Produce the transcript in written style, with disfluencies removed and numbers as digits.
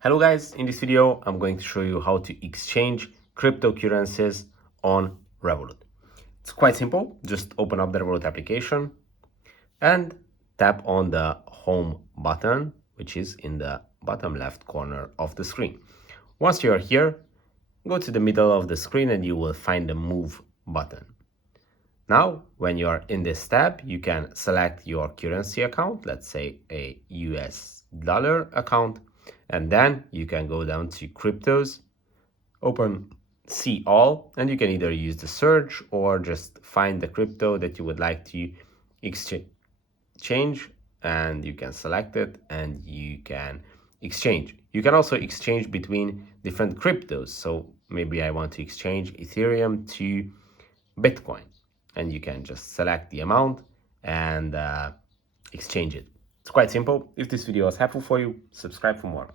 Hello guys, in this video I'm going to show you how to exchange cryptocurrencies on Revolut. It's quite simple. Just open up the Revolut application and tap on the home button, which is in the bottom left corner of the screen. Once you are here, go to the middle of the screen and you will find the move button. Now, when you are in this tab, you can select your currency account, let's say a US dollar account, and then you can go down to cryptos, open see all, and you can either use the search or just find the crypto that you would like to exchange, and you can select it and you can exchange. You can also exchange between different cryptos. So maybe I want to exchange Ethereum to Bitcoin, and you can just select the amount and exchange it. It's quite simple. If this video was helpful for you, subscribe for more.